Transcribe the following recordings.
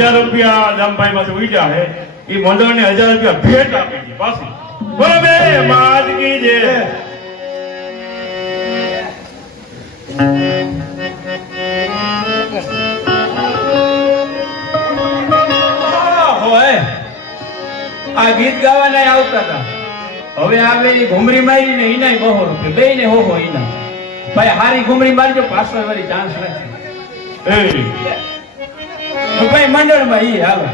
1000 રૂપિયા જામભાઈ માંથી ઉડ્યા હે એ મંડળ ને 1000 રૂપિયા ભેટ આપી દી પાછી બોલો બે માદકી જે આ ગીત ગાવાના આવતા હતા હવે આવે ઘુમરી મારી ને ઈનાય 200 રૂપિયા બે ને હોહો ઈના ભાઈ હારી ઘુમરી મારજો પાછળ વાળી ચાન્સ નથી તો ભાઈ મંડળમાં ઈ હાલે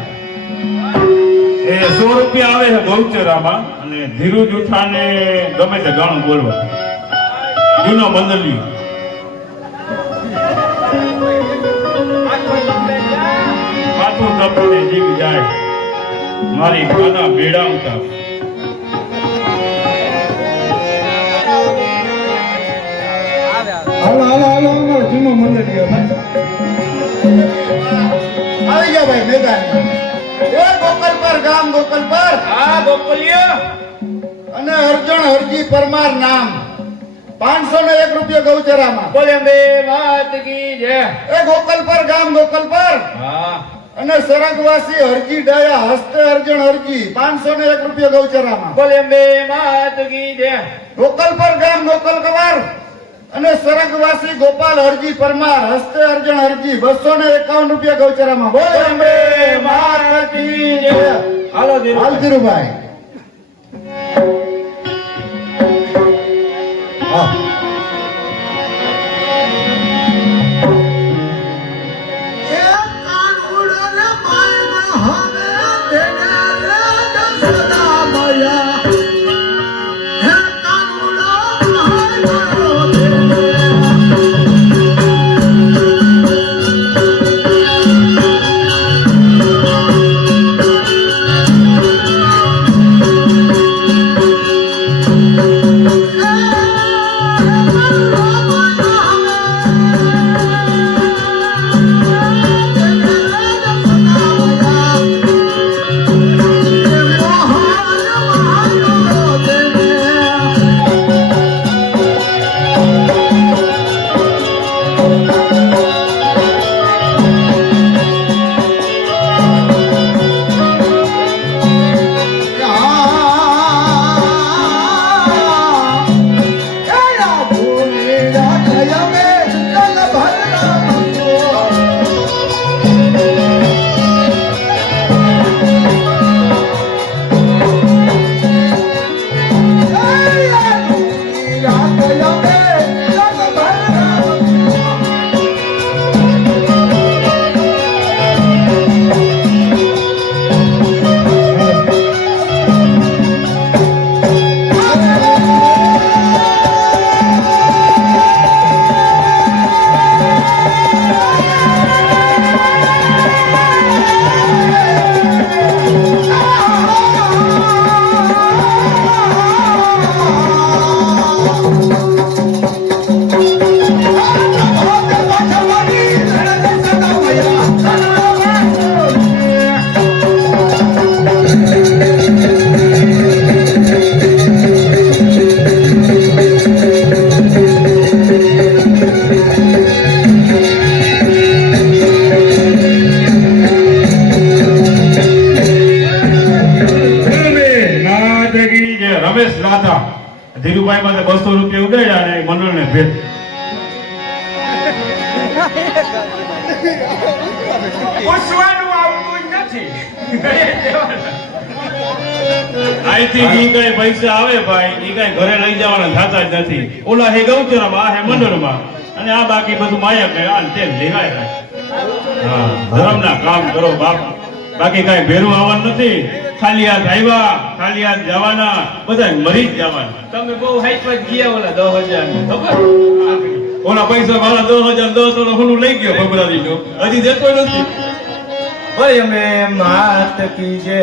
એ 100 રૂપિયા આવે છે ગૌચરામાં અને ધીરુ જુઠાને ગમે તે ગાણું બોલવા જૂનો બંદલી માથું તપને જીવી જાય મારી ખાના બેડા ઉતા હાલો જૂનો મંદિર આવી ગયા ભાઈ મેદાન એ ગોકલપર ગામ ગોકલપર હા ગોકુલિયો અને અર્જણ હરજી પરમાર નામ 501 રૂપિયા ગૌચરામાં બોલે બે વાત કી જય એ ગોકલપર ગામ ગોકલપર હા અને સરગવાસી હરજી ડાયા હસ્તે અર્જણ હરજી 501 રૂપિયા ગૌચરામાં બોલે બે વાત કી જય ગોકલપર ગામ ગોકલકવાર અને સરગવાસી ગોપાલ હરજી પરમાર હસ્તે અર્જણ હરજી 251 રૂપિયા ગૌચરામાં બોલે બે વાત કી જય હાલો હાલ ધીરુભાઈ હા ધીરુભાઈ માં 200 રૂપિયા ઉડાડ્યા અને મંડળ ને ભેટ પૂછવાનું આવતું નથી આઈથી ઈ કઈ પૈસા આવે ભાઈ ઈ કઈ ઘરે લઈ જવાના થતા જ નથી ઓલા હે ગૌચરામાં આ હે મંડળમાં અને આ બાકી બધું માયા કે આ તે લેવાય હા ધર્મના કામ કરો બાપ બાકી કઈ ભેરું આવવાનું નથી ખાલી હાથ આવ્યા ખાલી હાથ જવાના બધા મરી જ જવાના તમે બહુ હાઈટ ગયા ઓલા 10,000 ખબર ઓલા પૈસા વાળા 10,000 10 ઓલું લઈ ગયો ભગરાજી નો હજી દેતો નથી ભાઈ અમે માત કીજે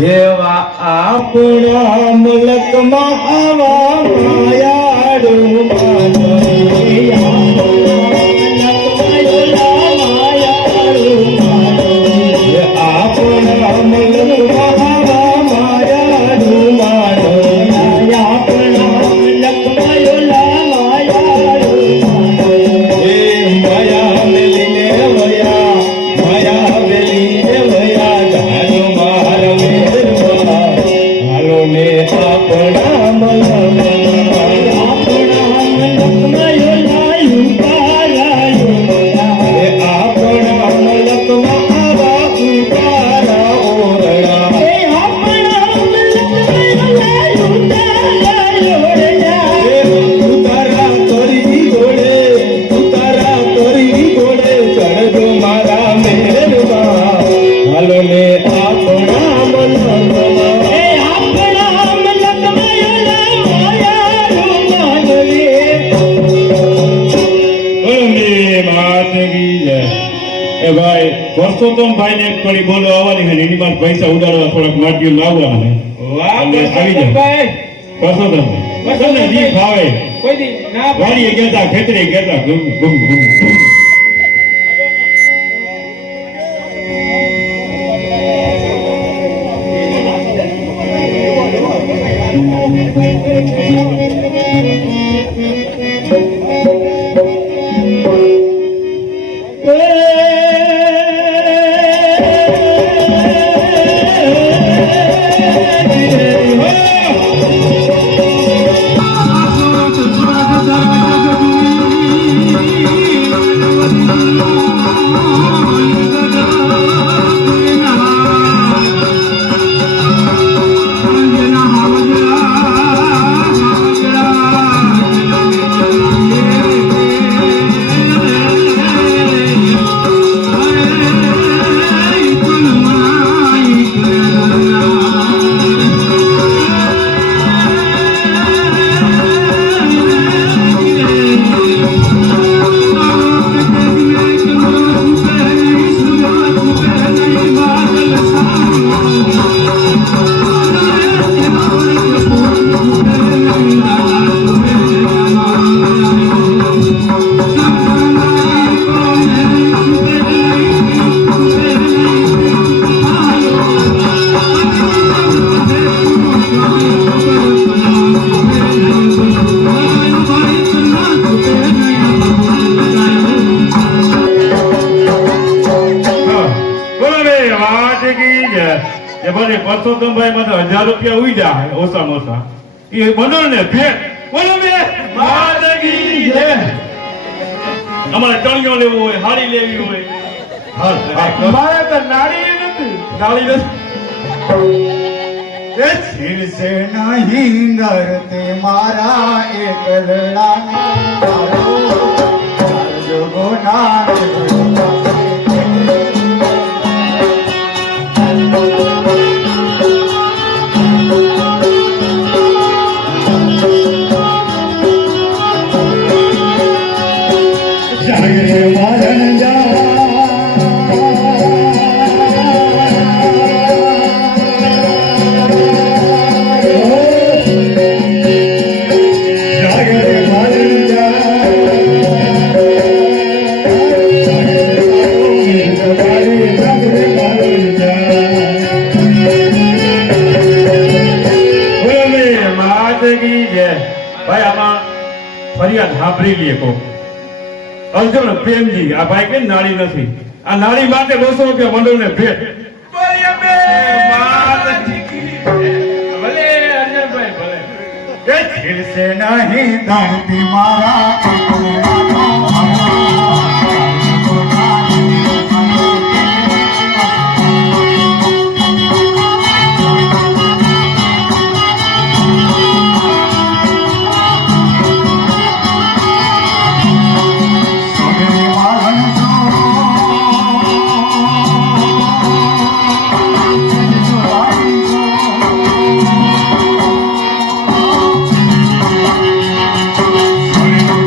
હેવા આપણા મુલકમાં આવા માયાડુ માયા માતેગી જય. એ ભાઈ પરસોત્તમભાઈ ને એક કડી બોલો આવવાની છે ને એની પાસે પૈસા ઉડાડવા થોડાક માટીઓ લાવવાના છે. વાહ એટલે આવી જાઓ. પરસોત્તમભાઈ. પરસોત્તમભાઈ તમને જી ભાવે કોઈ દી ના પાડે. વાડીએ ગેતા ખેતરે ગેતા ગુમ ગુમ ગુમ પરસોત્તમભાઈ માં 1000 રૂપિયા ઉઈ જાય ઓછામાં ઓછા એ બનો ને ભેટ બોલો બે માતેગી જય. અમારે ટણિયો લેવો હોય હાડી લેવી હોય મારે તો નાળી નથી. ગાળી નથી. એ છીલશે નહીં ધરતી મારા એક વેળાને મારો જોગો ના જાગરે મારણ ભાઈ આમાં ફરિયાદ સાંભળી લઈએ કોક. અર્જુન પ્રેમજી આ ભાઈ કે નાળી નથી આ નાળી માટે 200 રૂપિયા મંડળ ને ભેટ. ભલે અર્જુનભાઈ ભલે. એ છીલશે નહીં ધરતી મારા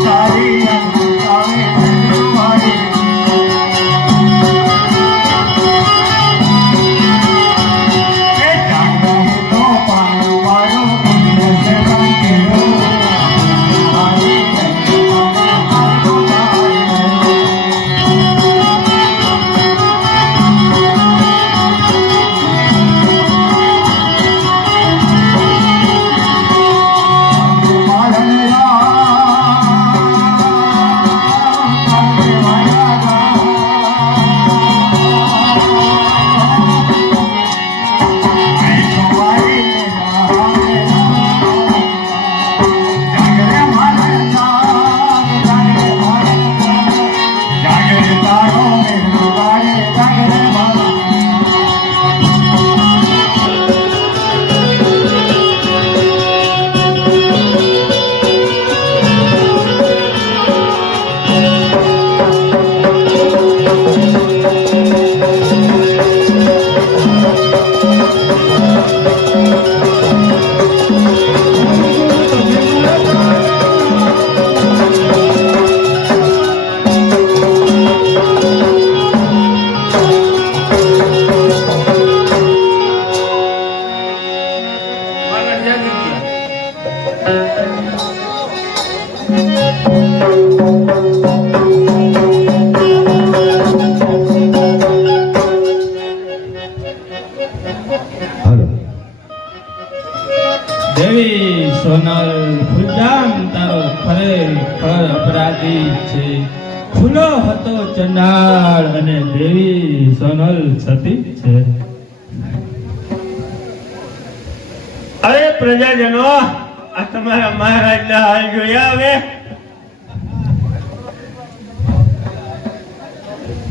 તારી બીજો હતો ચંડાળ અને દેવી સોનલ સતી છે. અરે પ્રજાજનો, આ તમારા મહારાજના હાલ જોયા હવે?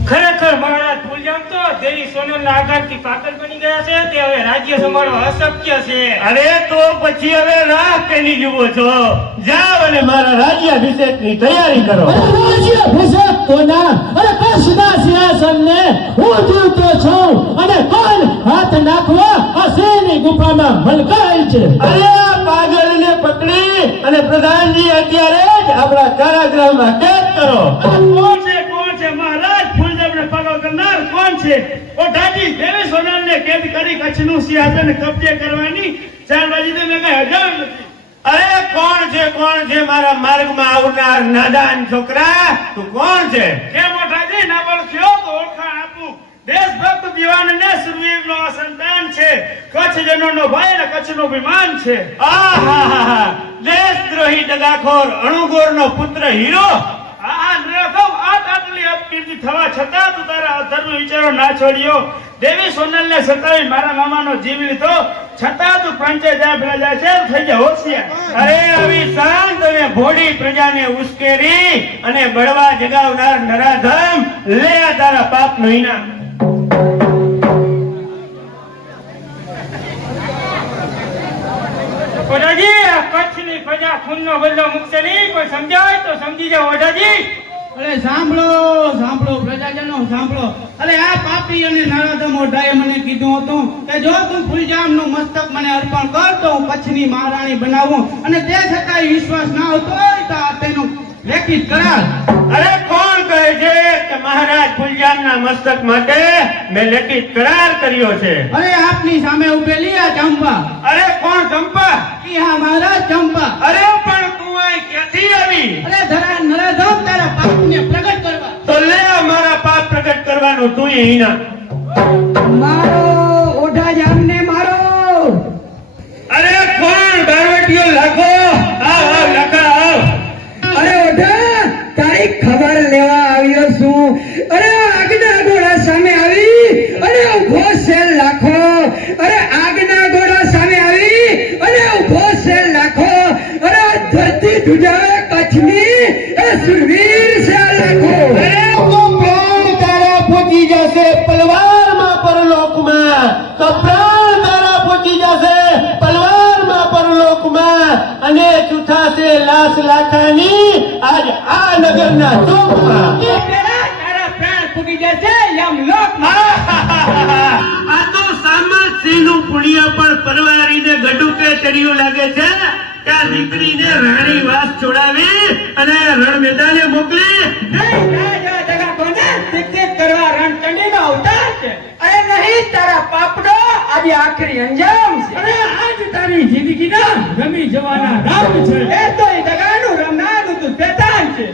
ખરેખર મહારાજ ફૂલજામ તો દેવી સોનલના આઘાતથી પાગલ બની ગયા છે. તે હવે રાજ્ય સંભાળવા અશક્ય છે. અરે તો પછી હવે રાહ કેની જુઓ છો? જાઓ અને મારા રાજ્યાભિષેકની તૈયારી કરો. રાજ્યાભિષેક કોના? અરે કૃષ્ણના સિંહાસનને હું જીવતો છું અને કોણ હાથ નાખવા આ સિંહની ગુફામાં મલકાય છે. અરે આ પાગલને પકડી અને પ્રધાનજી અત્યારે જ આપણા કારાગૃહમાં કેદ કરો. કોણ છે મહારાજ? ફૂલજામને પાગલ કરનાર કોણ છે? ઓઢાજી દેવી સોનલને કેદ કરી કચ્છનું સિંહાસન કબજે કરવાની ચાલબાજી તો મેં કઈ હજાર નથી. અરે કોણ છે મારા માર્ગમાં આવનાર નાદાન છોકરા? તું કોણ છે? કેમ ઓઢાજી ના ઓળખ્યો તો ઓળખાણ આપું. દેશભક્ત દીવાનને સુરવીરનો આ સંતાન છે. કચ્છ જનોનો ભાઈ અને કચ્છનો અભિમાન છે. આહાહાહા. દેશદ્રોહી દગાખોર અણુગોરનો પુત્ર હીરો. આ નિરખમ આટલી અપકીર્તિ થવા છતાં તું તારા અધર્મ વિચારો ના છોડ્યો. દેવી સોનલને સતાવી મારા મામાનો જીવ લીધો છતાં તું પંચે જાય ભેળા જાય છે. થઈ જા હોશિયાર. અરે આવી શાંત અને ભોળી પ્રજાને ઉશ્કેરી અને બળવા જગાવનાર નરાધમ, લે આ તારા પાપનું ઇનામ. ઓઢાજી આ કચ્છની પ્રજા ખૂનનો બદલો મૂકશે નહીં. કોઈ સમજાય તો સમજી જાઓ ઓઢાજી. અરે સાંભળો સાંભળો પ્રજાજનો સાંભળો. અરે આ પાપી અને નરાધમ ઓઢાએ મને કીધું હતું કે જો તું ફૂલજામનું મસ્તક મને અર્પણ કર તો હું કચ્છની મહારાણી બનાવું, અને તે છતાંય વિશ્વાસ ના આવતો હોય તો આ તેનું લેખિત કરાર. અરે કોણ કહે છે કે મહારાજ ફૂલજામના મસ્તક માટે મેં લેખિત કરાર કર્યો છે? અરે આપની સામે ઉભેલી આ ચંપા. અરે કોણ ચંપા? ઈ હા મહારાજ ચંપા. અરે પણ તું અહીં ક્યાંથી આવી? અરે ધરા નરાધમ તારા પાપને પ્રગટ કરવા. તો લે આ મારા પાપ પ્રગટ કરવાનું તું ઇનામ. મારો ઓઢા જામને મારો. અરે કોણ બારવટીઓ લાખો? આવ લખા આવ. અરે ઓઢા તારી ખબર લેવા આવ્યો છું. અરે આગના ઘોડા સામે આવી અને ઉભો છે લાખો. અરે આગના ઘોડા સામે આવી અને ઉભો છે લાખો. અરે ધરતી ધુજાવે કચ્છની એ સુરવીર છે લાખો. અરે તો પ્રાણ તારા પહોંચી જશે પલવારમાં પરલોકમાં. તો પ્રાણ તારા પહોંચી જશે પલવારમાં પરલોકમાં, અને ચૂથાશે લાશ લાખાની આજ આ નગરના ચોકમાં. તારા પ્રાણ ફૂટી જશે યમલોકમાં. આ તો સામત સિંહનું પુણ્ય પણ પરવારીને ગડુકે ચડ્યું લાગે છે. ત્યાં દીકરીને રાણી વાસ છોડાવી અને રણ મેદાને મોકલી. કરવા રણચંડીનો અવતાર છે. અરે નહીં તારા પાપડો આજે આખરી અંજામ છે. અરે આજ તારી જિંદગીના રમી જવાના રામ છે. એ તો એ દગાનું રમનાનું તું શેતાન છે.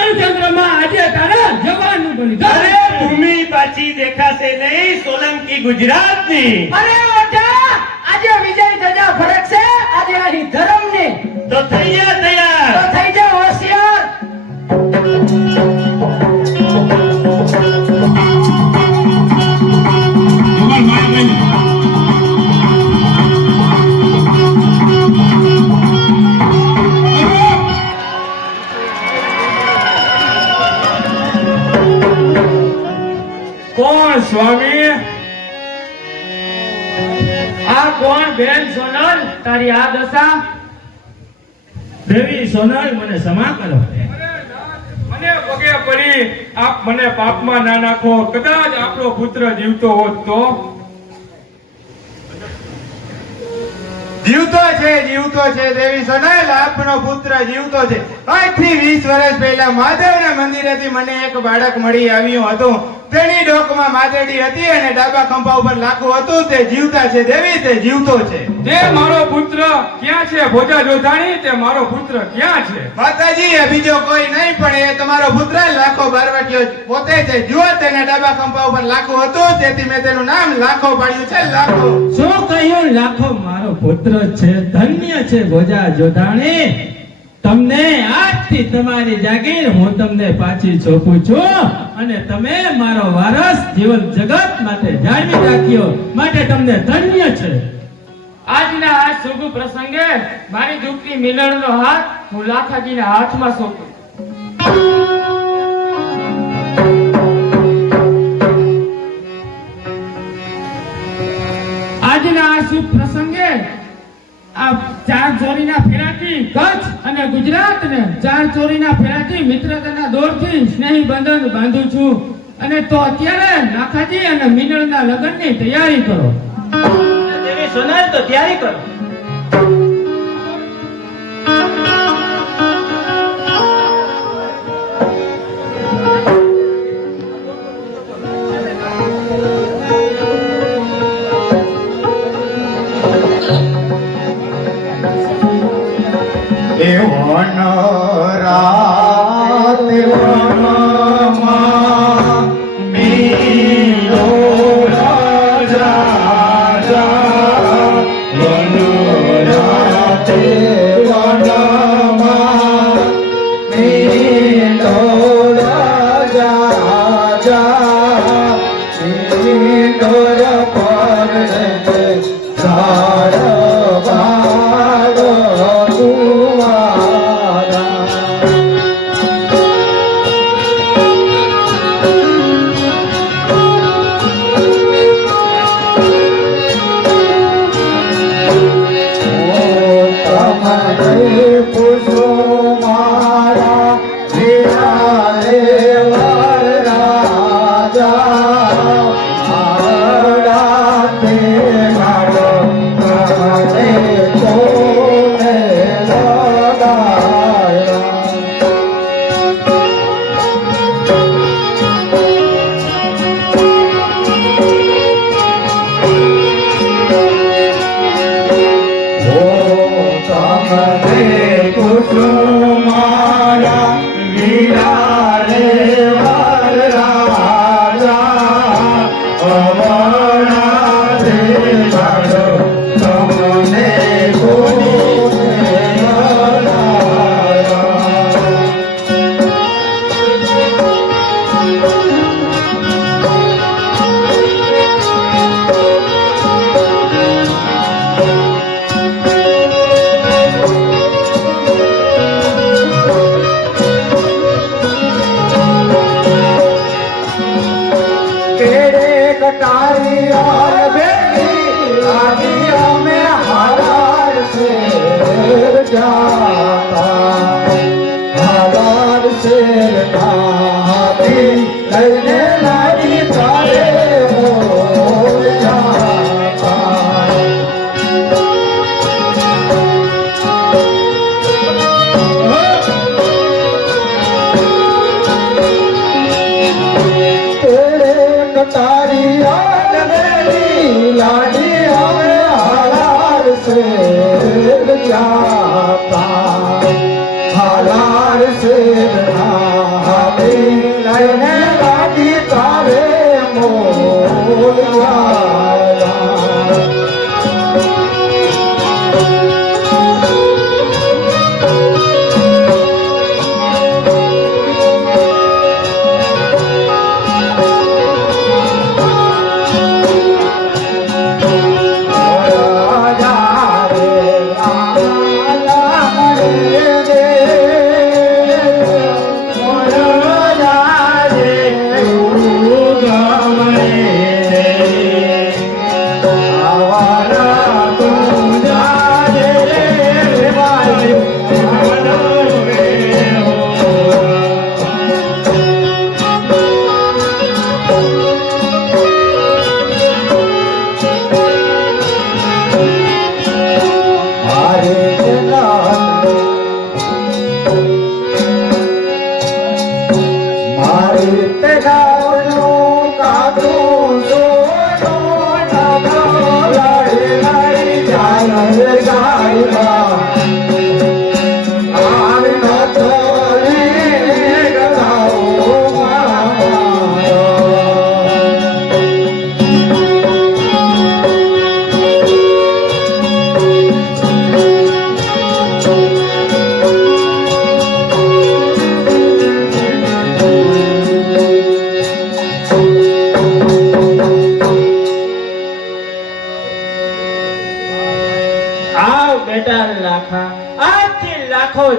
રણચંદ્રમાં આજે તારા જવાનું બની. અરે ભૂમિ પાછી દેખાશે નહીં સોલંકી ગુજરાતની. અરે ઓઢા આજે વિજય ધજા ફરકશે આજે અહીં ધર્મની. તો થઈ જા તૈયાર. તો થઈ જા હોશિયાર. કોણ સ્વામી? આ કોણ બેન સોનલ? તારી આ દશા? દેવી સોનલ મને ક્ષમા કરો. મને પગે પડી આપ મને પાપમાં ના નાખો. કદાચ આપણો પુત્ર જીવતો હોત તો. જીવતો છે દેવી સોનલ, આપનો પુત્ર જીવતો છે. આજથી 20 વર્ષ પહેલા મહાદેવના મંદિરેથી મને એક બાળક મળી આવ્યું હતું. તેની ડોકમાં માદડી હતી અને ડાબા ખંભા ઉપર લાકડું હતું. તે જીવતા છે દેવી, તે જીવતો છે. તે મારો પુત્ર ક્યાં છે? ભોજા જોધાણી, તે મારો પુત્ર ક્યાં છે? માતાજી એ બીજો કોઈ નહીં પણ એ તમારો પુત્ર લાખો બારવટીયો પોતે છે. જુઓ તેના ડાબા ખંભા ઉપર લાકડું હતું, તેથી મેં તેનું નામ લાખો પાડ્યું છે. લાખો. શું કહ્યું? લાખો મારો પુત્ર છે. ધન્ય છે ભોજા જોધાણી. તમને આજથી તમારી જાગીર હું તમને પાછી સોંપું છું અને તમે મારો વારસ જીવન જગત માટે જાળવી રાખ્યો માટે તમને ધન્ય છે. આજના આ શુભ પ્રસંગે મારી દુઃખની મિલનનો હાથ હું લાખાજીના હાથમાં સોંપું. આજના આ શુભ પ્રસંગે આ ચાર ચોરીના ફેરાથી કચ્છ અને ગુજરાતને ચાર ચોરીના ફેરાથી મિત્રતાના દોરથી સ્નેહી બંધન બાંધું છું. અને તો અત્યારે લાખાજી અને મિનળના લગ્નની તૈયારી કરો. દેવી સોનલ તો તૈયારી કરો.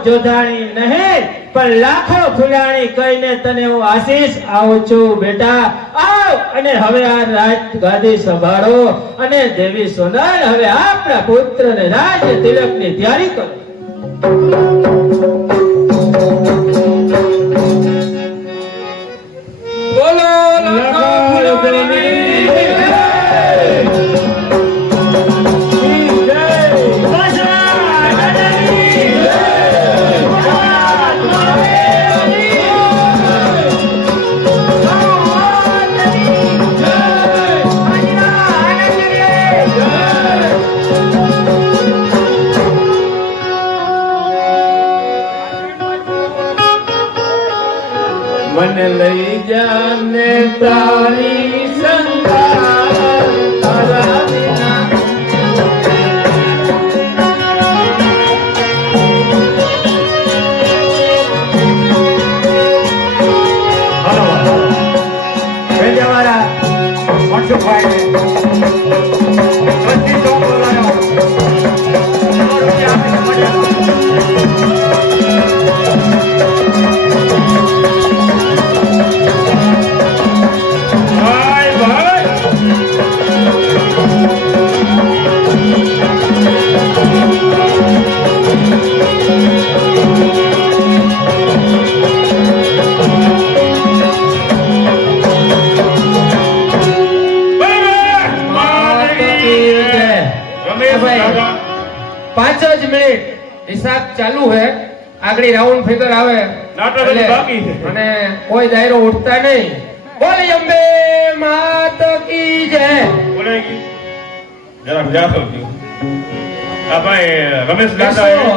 જોધાણી નહીં પણ લાખો ફૂલાણી કહીને તને હું આશીષ આવું છું બેટા આવ અને હવે આ રાજ ગાદી સંભાળો અને દેવી સોનલ હવે આપણા પુત્રને રાજ્ય તિલકની તૈયારી કરો. બોલો લાખો ફૂલાણી મને લઈ જાને તારી સંગાર તારા વિના વેજવાળા મનસુખભાઈ બધી ચોક બોલાયો ભાઈ ભાઈ રમેશ દાદા 5 જ મિનિટ હિસાબ ચાલુ હે આગળી રાઉન્ડ ફિગર આવે નાટક હજી બાકી છે. અને કોઈ દાયરો ઉઠતા નહીં. બોલી અંબે માત કી જય. બોલે જરાક જાતો આ ભાઈ રમેશ દાદા બેસો.